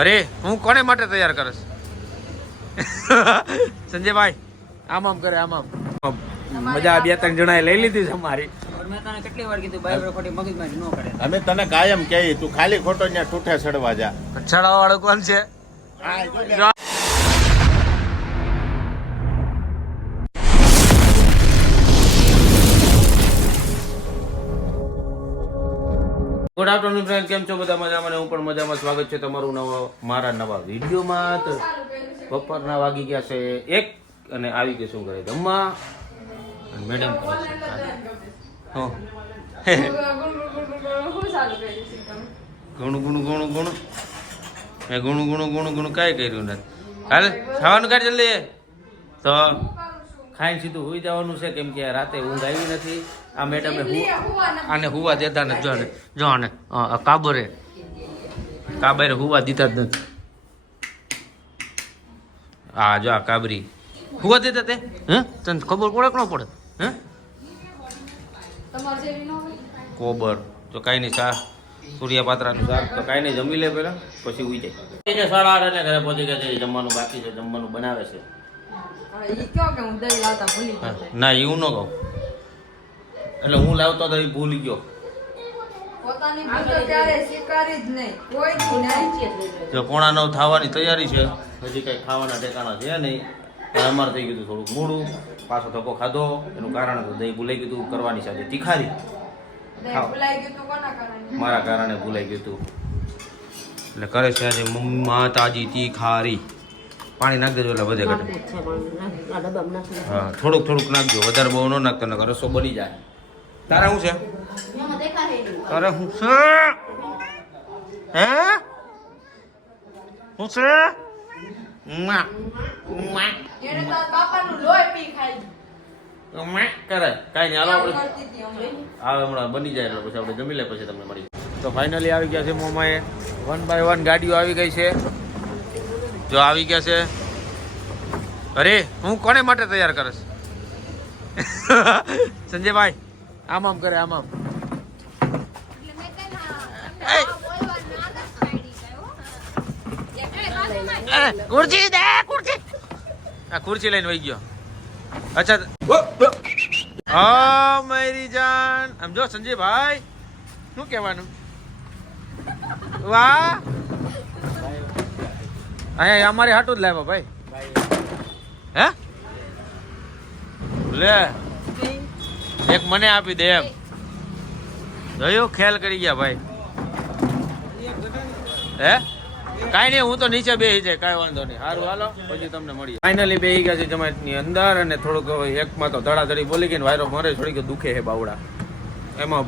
અરે હું કોને માટે તૈયાર કરસ સંજયભાઈ આમ આમ કરે આમ આમ મજા બે ત્રણ જણાએ લઈ લીધી છે અમારી. મેં તને કેટલી વાર કીધું બાઈ ખોટી મગજમારી ન કરે. અમે તને કાયમ કહીએ તું ખાલી ખોટો ત્યાં ઠૂઠે ચડવા જા. ચડાવવા વાળો કોણ છે? ગુડ આફ્ટરનૂન ફ્રેન્ડ, કેમ છો બધા? મજામાં? હું પણ મજામાં. સ્વાગત છે તમારું મારા નવા વિડીયોમાં. તો બપોરના વાગી ગયા છે 1 અને આવી ગયું શું કરે જમવા. અને મેડમ ઘણું ઘણું ઘણું ઘણું મેં ઘણું ઘણું ઘણું ઘણું કાંઈ કર્યું નથી. હાલ ખાવાનું કાઢ જલ્દી. તો ખાઈને સીધું સુઈ જવાનું છે, કેમ કે રાતે ઊંઘ આવી નથી. આ મેડમે આને હુવા દેતા ને જો આને કાબરે હુવા દીધા જ નથી. હા જો આ કાબરી હુવા દેતા તે તને ખબર પડે કે ન પડે? કોબર તો કાંઈ નહીં. શાક સૂર્યપાત્રાનું શાક તો કાંઈ નહીં, જમી લે પેલા પછી ઉઈ જાય. 8:30 ઘરે પહોંચી ગયા છે. જમવાનું બાકી છે, જમવાનું બનાવે છે. ના એવું ન કહું, એટલે હું લાવતો તો એ ભૂલી ગયો. જો 8:45 થવાની તૈયારી છે, હજી કઈ ખાવાના ઠેકાણા છે નહીં. અમારે થઈ ગયું થોડુંક મોડું, પાછો ધક્કો ખાધો. એનું કારણ હતું દહીં ભૂલાઈ ગયું કરવાની સાથે તીખારી. મારા કારણે ભૂલાઈ ગયું હતું, એટલે કરે છે આજે માતાજી તીખારી. પાણી નાખ દેજો એટલે બધે ઘટે. હા થોડુંક થોડુંક નાખજો, વધારે બહુ ન નાખતો ને રસો બની જાય. તારા શું છે? તારે શું છે? હે શું છે? કરે કાંઈ નહીં. હાલો આપણે આવે હમણાં બની જાય એટલે પછી આપણે જમી લે, પછી તમને મળી. તો ફાઇનલી આવી ગયા છે મોમાએ. 1 by 1 ગાડીઓ આવી ગઈ છે. જો આવી ગયા છે. અરે હું કોને માટે તૈયાર કરસ સંજયભાઈ? આમ આમ કરે આમ આમ. ખુરશી દે ખુરશી. આ ખુરશી લઈને વહી ગયો. અચ્છા હા મેરી જાન. આમ જો સંજયભાઈ શું કહેવાનું? વાહ અહીંયા અમારી હાટું જ લાવ્યા ભાઈ. હે લે એક મને આપી દે એમ. જોયું ખેલ કરી ગયા ભાઈ. હે કાંઈ નહીં, હું તો નીચે બેસી જાય, કાંઈ વાંધો નહીં. સારું હાલો પછી તમને મળીએ. ફાઇનલી બેસી ગયા છે જમાતની અંદર, અને થોડુંક એકમાં તો ધડાધડી બોલી ગઈ ને વાયરો મારે થોડીક દુખે છે બાવડા. એમાં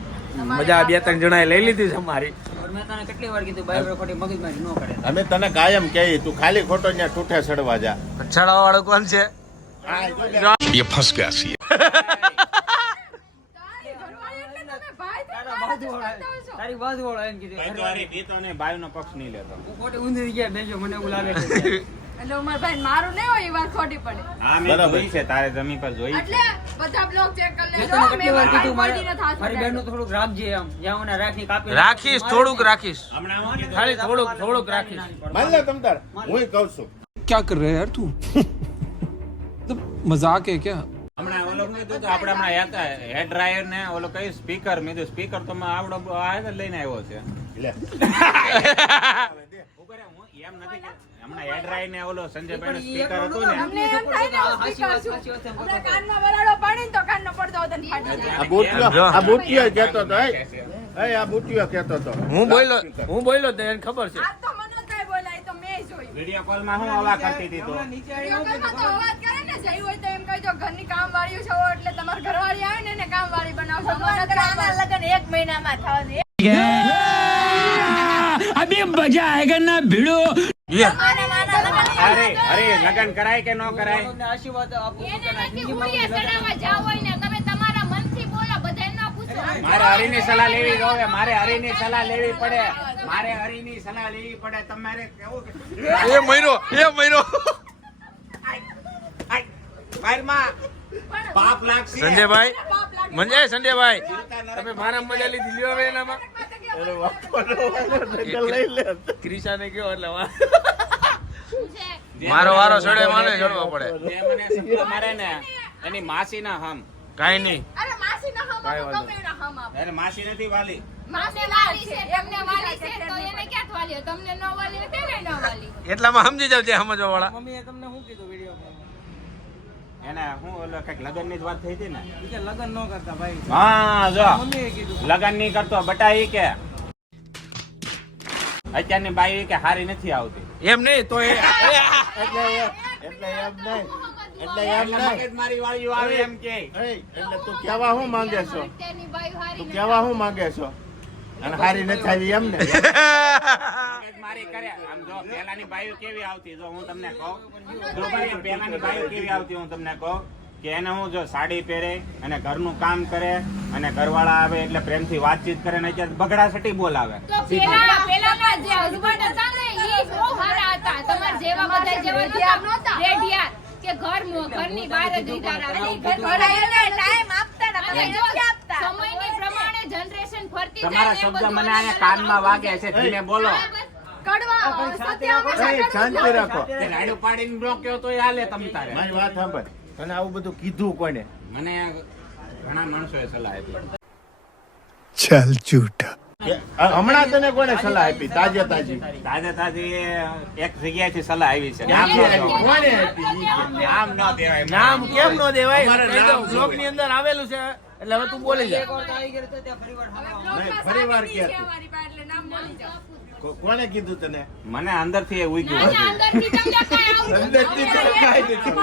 મજા 2-3 જણાએ લઈ લીધી છે અમારી. મેં તને કેટલી વાર કીધું બાઈ ખોટી મગજમારી ન કરે. અમે તને કાયમ કહીએ તું ખાલી ખોટો ત્યાં ઠૂઠે ચડવા જા. ચડાવવા વાળો કોણ છે? ये फंस गया सी તારી બાજુ વાળો એમ કીધું બાયુનો પક્ષ નહીં લેતો. હું ખોટી ઊંધી ગયા દેજો, મને એવું લાગે છે. એટલે ઉમર ભાઈ મારું નહીં હોય એ વાત ખોટી પડે. હા મેં જોઈ છે, તારે જમીન પર જોઈ. એટલે બધા બ્લોગ ચેક કરી મેં લેજો. તને કેટલી વાર કીધું મારી બહેનનું થોડુંક રાખજે, એમ જ્યાં મને રાખી કાપી રાખીશ, થોડુંક રાખીશ, ખાલી થોડુંક રાખીશ. માન લે તમતાર હું કહું છું. क्या कर रहे हैं यार तू मजाक है क्या? હમણાં ઓલો કીધું તો આપણે હમણાં હેર ડ્રાયર ને ઓલો કઈ સ્પીકર મેં સ્પીકર તો આવડો આ લઈને આવ્યો છે. લે એમ નથી કે હમણાં હેર ડ્રાયર ને ઓલો સંજયભાઈ સ્પીકર હતું ને, અમને એમ થાય ને સ્પીકર છું. આપણા કાનમાં વરાળો પાડીને તો કાનનો પડદો વતન ફાટી જાય. આ બુટિયો કહેતો તો. આ બુટિયો કહેતો તો. હું બોલ્યો તો એને ખબર છે. આ તો મનોજભાઈ બોલાય તો મેં જોયું. વિડીયો કોલ માં હું હવા કરતી હતી તો વિડીયો કોલમાં તો અવાજ કરે ને, જઈ હોય તો એમ કહેજો ઘરની કામવાળીઓ છો એટલે તમારી ઘરવાળી આવે ને એને કામવાળી બનાવજો. અમારા લગન 1 મહિનામાં થવાનું. अभी मजा आएगा ना भिड़ो. અરે લગન કરાય કે ન કરાય? આશીર્વાદ આપું છું કે ના, એને નથી ચડાવવા જાવ હોય ને તમે તમારા મનથી બોલો, બધાને ના પૂછો. મારે હરીની સલાહ લેવી જોઈએ, મારે હરીની સલાહ લેવી પડે, મારે હરીની સલાહ લેવી પડે. તમારે કેવું એ મહિનો વાયરમાં પાપ લાગશે. સંજયભાઈ સંજયભાઈ તમે મારા મજા લીધી લ્યો હવે એનામાં. એનો બાપો લઈ લે ક્રિશાને કયો એટલે છે મારો વારો ચડે માને ચડવો પડે જે મને સપનો મારે ને એની માસી ના હમ કાઈ નહીં અરે માસી ના હમ કાંઈ વાંધો ગમે ના હમ આપો. અરે માસી નથી વાલી માસી વાલી છે એમને વાલી છે તો એને ક્યાં વાલી તમને ન વાલી તેને ન વાલી એટલામાં સમજી જાવ જે સમજવા વાળા મમ્મીએ તમને શું કીધું વિડીયોમાં એને હું ઓલો કઈક લગન ની જ વાત થઈ હતી ને ઈ કે લગન ન કરતા ભાઈ હા જો મમ્મીએ કીધું લગન નહીં કરતો બટા ઈ કે અત્યારની બાઈ કે હારી નથી આવતી એમ નહીં તો એ એટલે એમ નહીં મારી વાળીઓ આવે એમ કે એટલે તું કેવા હું માંગે છો તેની બાઈ હારી તું કેવા હું માંગે છો અને હારી નથી આવી એમ ને મારી કરે આમ જો પેલાની બાઈઓ કેવી આવતી જો હું તમને કહું જો ભાઈ પેલાની બાઈઓ કેવી આવતી હું તમને કહું કે એને હું જો સાડી પહેરે અને ઘરનું કામ કરે અને ઘરવાળા આવે એટલે પ્રેમથી વાતચીત કરે ને અત્યારે બગડા સટી બોલાવે તો પેલાના જે હસબન્ડ હતા ને ઈ બહુ સારા હતા તમાર જેવા બધા જેવા નહોતા રેડિયા કે ઘરની બહાર જ ઉતારા ટાઈમ આપતા ને સમયની પ્રમાણે જનરેશન ફરતી તમારા શબ્દ મને અહીંયા કાનમાં વાગે છે ધીમે બોલો શાંતિ રાખો તે રાડું પાડીને રોક્યો તો હાલે તમ તારે મારી વાત સાંભળ તને આવું બધું કીધું કોને મને ઘણા માણસોએ સલાહ આપી चल झूठा હમણાં તને કોને સલાહ આપી તાજે તાજી તાજે એક જગ્યાએથી સલાહ આવી છે નામ ન દેવાય. કોને આપી નામ ન દેવાય નામ કેમ નો દેવાય અમારે કહી દઉં, નામ બ્લોગ જોવે. ની અંદર આવેલું છે એટલે હવે તું બોલી જા એક વાર તો આવી ગયો તો ત્યાં ફરી વાર નહીં, ફરી વાર કે તું. કોને કીધું તને મને અંદરથી એ ઉગ્યું હતું. અંદરથી તો કાંઈ નથી.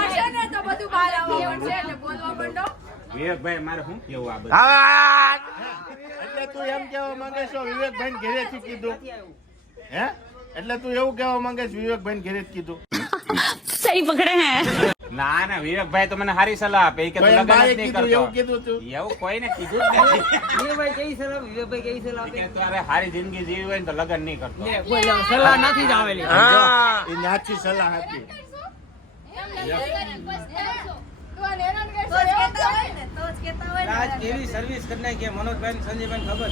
વિવેકભાઈ મારે શું કેવું આ બધું હા એટલે તું એમ કેવા માંગે છો વિવેકભાઈ ઘરેથી કીધું હે એટલે તું એવું કેવા માંગે છે વિવેકભાઈ ઘરેથી કીધું ના ના વિવેકભાઈ તો મને સારી સલાહ આપે ઈ કે તું કોઈ લગન બાએ જ નહીં કીધું કરતો એવું કીધું તું એવું કોઈને કીધું જ નથી વિવેકભાઈ કેવી સલાહ વિવેકભાઈ કેવી સલાહ કે આપે તારે સારી જિંદગી જીવી હોય ને તો લગન નહીં કરતો લે, કોઈ સલાહ નથી જ આવેલી હા એ નાચી સલાહ આપી આજ કેવી સર્વિસ કરી નાખી મનોજભાઈ સંજયભાઈ ખબર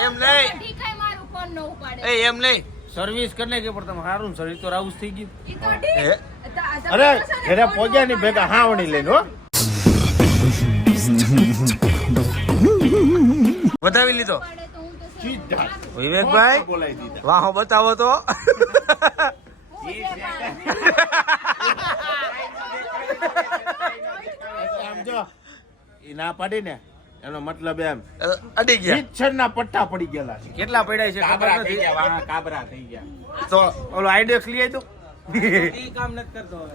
એમ નહીં એ એમ નહીં સર્વિસ કરને કે પણ તમે સારું શરીર તો રાઉસ થઈ ગયું હે? અરે ઘરે પોગ્યા ની ભેગા હાવણી લઈને હો બતાવી લીધો સીધા વિવેકભાઈ બોલાવી દીધા વાહો બતાવો તો આમ જો ઈ ના પાડી ને એનો મતલબ એમ અડી ગયા ઈચ્છરના પટ્ટા પડી ગયેલા છે કેટલા પડ્યા છે કાબરા ખબર થઈ નથી ગયા વાહ કાબરા થઈ ગયા તો ઓલો આઈડેક્સ લઈ આવી ઈ કામ નથી કરતો હવે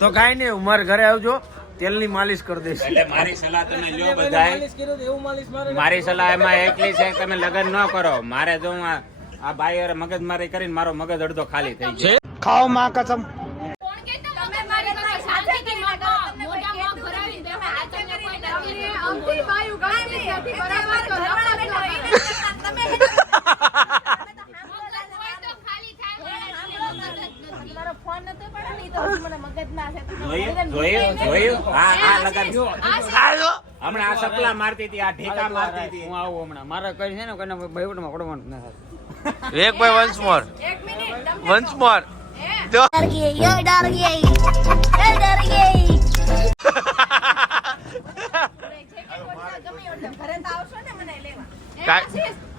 તો કાંઈ નહીં મારા ઘરે આવજો તેલની માલિશ કરી દઈશ એટલે મારી સલાહ તમે લ્યો બધાય માલિશ કર્યો તો એવું માલિશ મારે મારી સલાહ એમાં એટલી છે કે તમે લગન ન કરો મારે જો આ ભાઈ હારે મગજમારી કરીને મારો મગજ અડધો ખાલી થઈ ગયો खाओ माँ कसम જોયું આ લગન હમણાં આ સપલા મારતી હતી આ ઢીકા મારતી હતી હું આવું હમણાં મારે કઈ છે ને કોઈને ભાઈબંધમાં પડવાનું ના થાય વિવેકભાઈ વન્સ મોર વન્સ મોર જો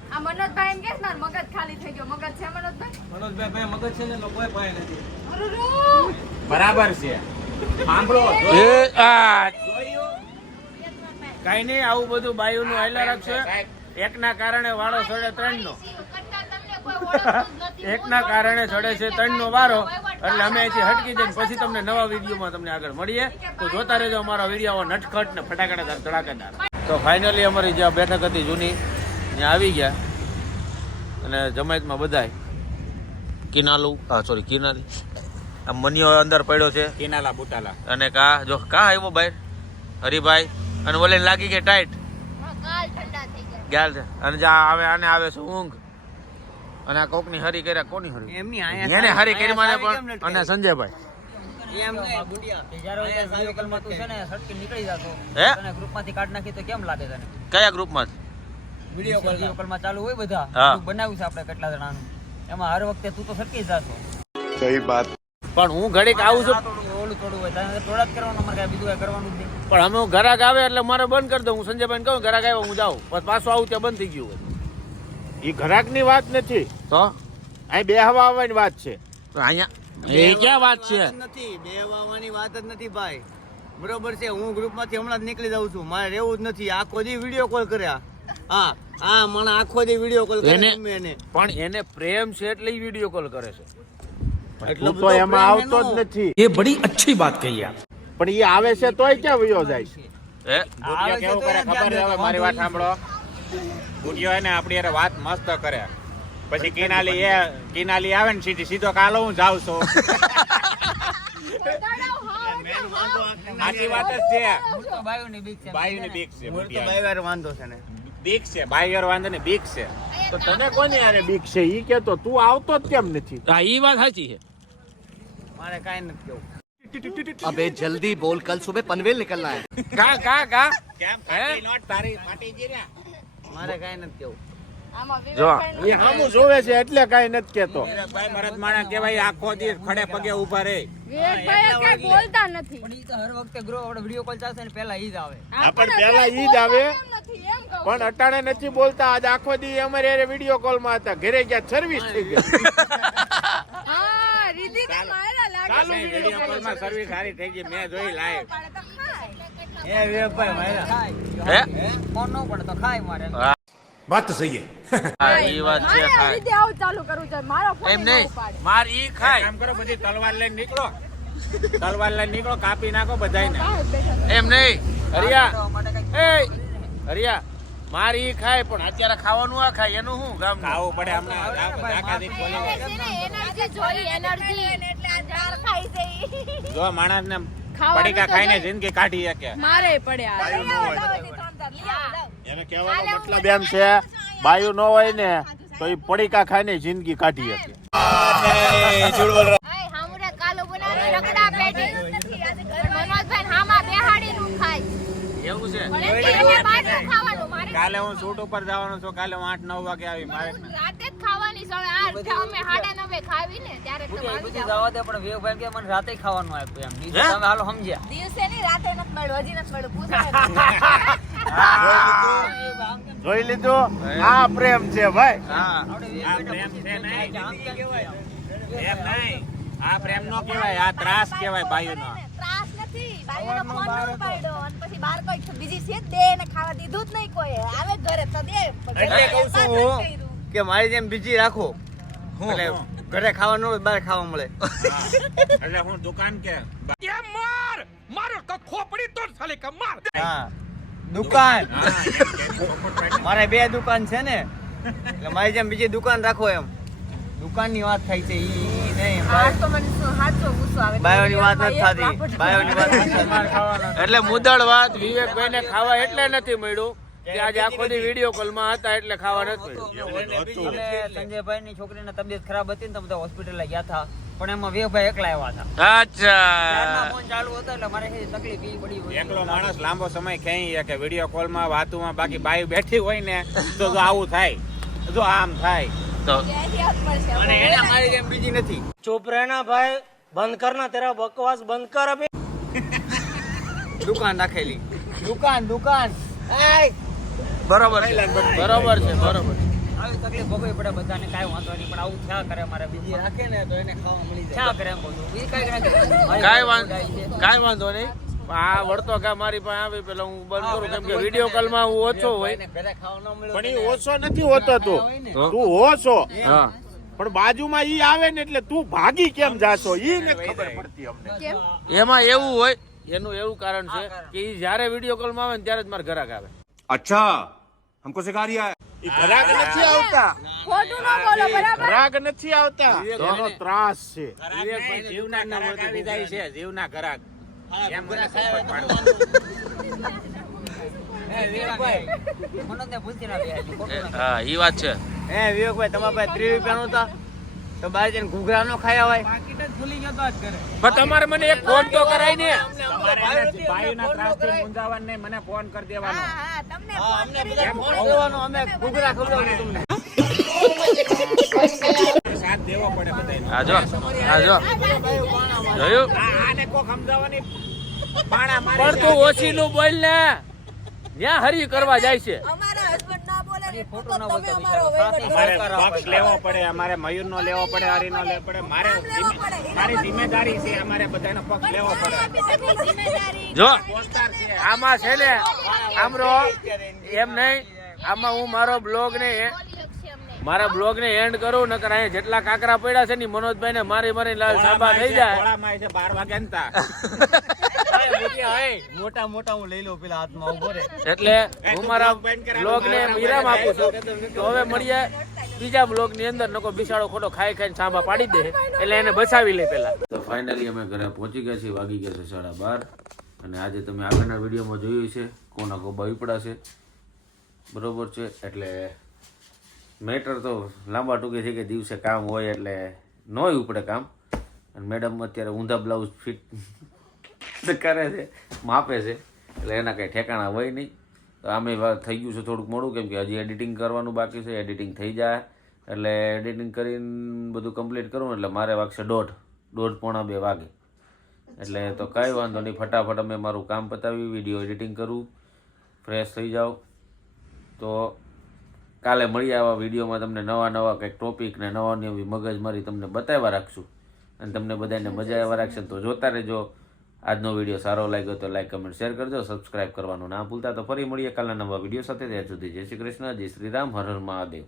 આ મનોજભાઈ એમ કે છે ને મગજ ખાલી થઈ ગયો મગજ છે મનોજભાઈ મનોજભાઈ ભાઈ મગજ છે ને એનો કોઈ ભાઈ નથી બરાબર છે સાંભળો એ આ કાઈ નહીં આવું બધું બાયુનું હાલ્યા રાખશે એકના કારણે વાળો સડે 3 નો એકના કારણે ચડે છે 3 નો વારો એટલે અમે અહીંથી હટકી જઈને પછી તમને નવા વિડીયોમાં તમને આગળ મળીએ તો જોતા રહેજો અમારા વિડીયો નટખટ ને ફટાકડાદાર ધડાકેદાર તો ફાઇનલી અમારી જ્યાં બેઠક હતી જૂની ત્યાં આવી ગયા અને જમાયતમાં બધાય કિનાલી આ મનિયો અંદર પડ્યો છે કિનાલા બુટાલા અને કા જો કા આવ્યો બહાર હરિભાઈ અને ઓલે લાગી કે ટાઈટ ગાલ છે અને જા આવે આને આવે છે ઊંઘ અને આ કોકની હરી કર્યા કોની હરી એમની એને હરી કરી માને પણ અને સંજયભાઈ એમ નહીં ગુડિયા કે જ્યારે હોય ત્યારે વિડિયો કોલમાં તું છે ને સટકી નીકળી જાતો હે? તને ગ્રુપમાંથી કાઢ નાખી તો કેમ લાગે તને કયા ગ્રુપમાં વિડિયો કોલમાં ચાલુ હોય બધા હા. ગ્રુપ બનાવ્યું છે આપણે કેટલા જણાનું એમાં હર વખતે તું તો સટકી જ જાતો સહી બાત. પણ હું ઘડીક આવું છું ઓલું થોડું હોય તને થોડા જ કરવાનું અમારે કાંઈ બીજું કાંઈ કરવાનું જ નહીં પણ અમે હું ઘરાક આવે એટલે મારે બંધ કરી દઉં. હું સંજયભાઈ કહું ઘરાક આવ્યો હું જાઉં પછી પાછું આવું ત્યાં બંધ થઈ ગયું હોય ઈ ઘરાકની વાત નથી, તો અહીં બે હવા આવવાની વાત છે. અહીંયા એ ક્યાં વાત છે? નથી બે વાવવાની વાત જ નથી ભાઈ બરોબર છે હું ગ્રુપમાંથી હમણાં જ નીકળી જાઉં છું મારે રહેવું જ નથી આખો દી વિડિયો કોલ કર્યા હા મને આખો દી વિડિયો કોલ એને કરે એને પણ એને પ્રેમ છે એટલે વિડીયો કોલ કરે છે. તું તો એમાં આવતો જ નથી. ये बड़ी अच्छी बात कही आप. પણ ઈ આવે છે તોય ક્યાં વયો જાય છે? હે? ગુટિયો કેવું કરે ખબર છે? હવે મારી વાત સાંભળો. ગુટિયો એને આપણી હારે વાત મસ્ત કરે, પછી કિનાલી આવે ને સીધો કાલો હું જાઉં છું. સાચી વાત જ છે. બાયુની બીક છે બાયુની બીક છે. બાયવાર વાંધો છે ને બીક છે, બાયર વાંધો ને બીક છે. તો તને કોની હારે બીક છે ઈ કેતો, તું આવતો જ કેમ નથી? હા ઈ વાત સાચી છે. મારે કાંઈ નથી કેવું अबे जल्दी बोल, कल सुबह पनवेल निकलना है. કા કેમ ફાટી નોટ તારી ફાટી ગઈ ને? મારે કાંઈ નથી કેવું જો એ સામું જોવે છે એટલે કાંઈ નથી કેતો. ભાઈ મરદ માણસ કહેવાય આખો દિવસ ખડે પગે ઊભા રહે. વિવેકભાઈ કઈ બોલતા નથી. પણ ઈ તો હર વખતે આપણે વિડિયો કોલ ચાલશે ને પહેલા ઈ જ આવે હા, પણ પહેલા ઈ જ આવે, પણ અટાણે નથી બોલતા. આજ આખો દી અમારે હારે વિડીયો કોલમાં હતા, ઘરે ગયા સર્વિસ થઈ ગઈ. હા રીધિ કે માયરા લાગે ચાલુ વિડીયો કોલમાં સર્વિસ સારી થઈ ગઈ, મેં જોઈ લાઈવ. એ વિવેકભાઈ મારા હે? ફોન ન પડે તો ખાય મારે बात तो सही है. હા ઈ વાત છે. મારે ખાય રીધિ આવું ચાલુ કરવું છે મારો ફોન એમ નહીં ઉપાડે. માર ઈ એક ખાય કામ કરો, બધી તલવાર લઈને નીકળો. તલવાર લઈને નીકળો, કાપી નાખો બધાયને. એમ નહીં હરિયા માટે કઈ એ હરિયા માર ઈ ખાય પણ અત્યારે ખાવાનું આ ખાય એનું શું ગામ ખાવું પડે હમણાં. તાકાત ખોલી લે. એનર્જી જોઈ એનર્જી એટલે આ ચાર ખાઈ જઈ જો માણસને ખાવાનું પડીકા તો ખાઈને જોઈએ. જિંદગી કાઢી શકે. મારે પડ્યા એને કહેવાનો મતલબ એમ છે, બાયું ન હોય ને તો ઈ પડીકા ખાઈને જિંદગી કાઢી શકે. આય હામુરે કાલો બનાવી રગડા પેટી મનોજભાઈ હામા બેહાડીનું ખાય એવું છે પણ એને બાજુ ખાવાનું મારે કાલે હું શૂટ ઉપર જવાનું છું. કાલે હું 8-9 વાગે આવી મારે. રાતે જ ખાવાની છે હવે આ અમે 9:30 ખાવી ને ત્યારે તો બુદ્ધિ મારી જવા દે પણ વિવેકભાઈ કે મને રાતે ખાવાનું આપ્યું એમ બીજું હે? તમે હાલો સમજ્યા દિવસે ની રાતે નથી મળ્યું હજી નથી મળ્યું પૂછો જોઈ લીધું? આ પ્રેમ છે ભાઈ. હા આ પ્રેમ છે નહીં. એમ નહીં. આ પ્રેમ નો કહેવાય, આ ત્રાસ કહેવાય બાયુનો. ત્રાસ નથી બાઈનો ફોન ન ઉપાડ્યો અને પછી બાર કોઈ બીજી છે દે ને ખાવા દીધું જ નહીં કોઈ આવે ઘરે તો દે એટલે કહું છું હું કે મારી જેમ બીજી રાખો એટલે ઘરે ખાવાનું હોય બહાર ખાવા મળે એટલે હું દુકાન કે હા દુકાન હા, એમ કે ચોખવટ પાડી. મારે 2 દુકાન છે ને એટલે મારી જેમ બીજી દુકાન રાખો એમ દુકાનની વાત થાય છે ઈ નહીં તો મને સાચો ગુસ્સો આવે બાયોની વાત નથી થતી બાયોની વાત નથી થતી એટલે મુદળ વાત વિવેકભાઈ ને ખાવા એટલે નથી મળ્યું કે આજે આખો દી વિડીયો કોલમાં હતા એટલે ખાવા નથી મળ્યું. અને સંજયભાઈ ની છોકરીની તબિયત ખરાબ હતી ને તો બધા હોસ્પિટલ ગયા હતા પણ એમાં વિવેકભાઈ એકલા આવ્યા હતા ત્યારના અચ્છા ફોન ચાલુ હતો એટલે મારે કઈ તકલીફ ઈ પડી હોય એકલો માણસ લાંબો સમય ખેંચી શકે વિડીયો કોલમાં વાતુમાં. બાકી બાયું બેઠી હોય ને તો જો આવું થાય, જો આમ થાય. તો અને એને મારી જેમ બીજી નથી चुप रहना भाई, बंद करना, तेरा बकवास बंद कर अभी. દુકાન રાખેલી દુકાન બરોબર છે બરોબર છે બરોબર છે. આવી તકલીફ ભોગવવી પડે બધાને કાંઈ વાંધો નહીં પણ આવું થયા કરે મારે બીજી રાખે ને તો એને ખાવા મળી જાય થયા કરે એમ કહું છું. બીજી કાંઈ કરે કાંઈ વાંધો નહીં આ વળતો કા મારી પાસે આવી પેલા હું બંધ કરું કેમ કે વિડીયો કોલમાં હું ઓછો હોય ઘરે ખાવા ન મળે પણ ઈ ઓછો નથી હોતો તું ઓછો હા પણ બાજુમાં ઈ આવે ને એટલે તું ભાગી કેમ જાશો ઈ ને ખબર પડતી અમને. એમાં એવું હોય એનું એવું કારણ છે કે ઈ જ્યારે વિડીયો કોલમાં આવે ને ત્યારે જ મારા ઘરાક આવે. अच्छा हमको सिखा रिया है. ઈ ઘરાક નથી આવતા, ખોટું ન બોલો બરાબર ઘરાક નથી આવતા, એનો ત્રાસ છે. જીવના ઘરાક આવી જાય છે, જીવના ઘરાક. એમ મને ચોખવટ પાડો. વિવેકભાઈ મનોજને ભૂલતી ના બેહાડી, ખોટું ના હા ઈ વાત છે. હે વિવેકભાઈ તમારા પાસે 30 રૂપિયાનું હતા તો બહાર જઈને ઘૂઘરા નો ખાયા હોય. પણ તમારે મને એક ફોન તો કરાય ને. ભાઈના ત્રાસથી મૂંઝાવાનું નહીં, મને ફોન કરી દેવાનો. અમને બીજા ફોન કરવાનો, અમે ઘૂઘરા ખવડાવશું તમને. સાથ દેવો પડે બધાને. આ જો જોયું આને કોક સમજાવવાની પાણા મારે પણ તું ઓછી નું બોલ ને, ત્યાં હરી કરવા જાય છે. અમારા હસબન્ડ ના બોલે ને તો તમે અમારો અમારે પક્ષ લેવો પડે, અમારે મયુર નો લેવો પડે, હરી નો લેવો પડે. મારી જિમ્મેદારી છે, અમારે બધાનો પક્ષ લેવો પડે. જો પોસ્ટર છે. આમાં છે ને આમરો એમ નહીં, આમાં હું મારા બ્લોગ ને એન્ડ કરું, નકર અહીંયા જેટલા કાકરા પડ્યા છે ને મનોજભાઈ ને મારી લાલ સાબા થઈ જાય. ખોળામાં છે 12 વાગે ને તા. મોટા મોટા હું લઈ લઉં પેલા હાથમાં ઉભો રે. એટલે હું મારા બ્લોગ ને વિરામ આપું છું. તો હવે મળીએ બીજા બ્લોગ ની અંદર. નકો બિસાડો ખોટો ખાઈને સાંભા પાડી દે, એટલે એને બચાવી લે પેલા. તો ફાઇનલી અમે ઘરે પહોંચી ગયા છીએ, વાગી ગયા છે 12:30. અને આજે તમે આગળના વિડીયોમાં જોયું છે કોના કોબા ઉપડા છે, બરોબર છે. એટલે મેટર તો લાંબા ટૂંકે છે કે દિવસે કામ હોય એટલે નોય ઉપડે કામ. અને મેડમ અત્યારે ઊંધા બ્લાઉઝ ફિટ કરે છે, માપે છે, એટલે એના કંઈ ઠેકાણા હોય નહીં. તો આમે થઈ ગયું છે થોડુંક મોડું, કેમ કે હજી એડિટિંગ કરવાનું બાકી છે. એડિટિંગ થઈ જાય એટલે એડિટિંગ કરીને બધું કમ્પ્લીટ કરું એટલે મારે વાગશે 1:30 વાગે. એટલે તો કાંઈ વાંધો નહીં, ફટાફટ અમે મારું કામ પતાવી વિડીયો એડિટિંગ કરું, ફ્રેશ થઈ જાઓ. તો કાલે મળી આવા વિડીયોમાં તમને નવા કંઈક ટોપિક ને નવી મગજમારી તમને બતાવવા રાખશું, અને તમને બધાને મજા આવવા રાખશે. તો જોતા રહેજો. આજનો વિડીયો સારો લાગ્યો તો લાઈક, કમેન્ટ, શેર કરજો. સબસ્ક્રાઇબ કરવાનું ના ભૂલતા. તો ફરી મળીએ કાલના નવા વિડીયો સાથે. ત્યાં સુધી જય શ્રી કૃષ્ણ, જય શ્રી રામ, હર હર મહાદેવ.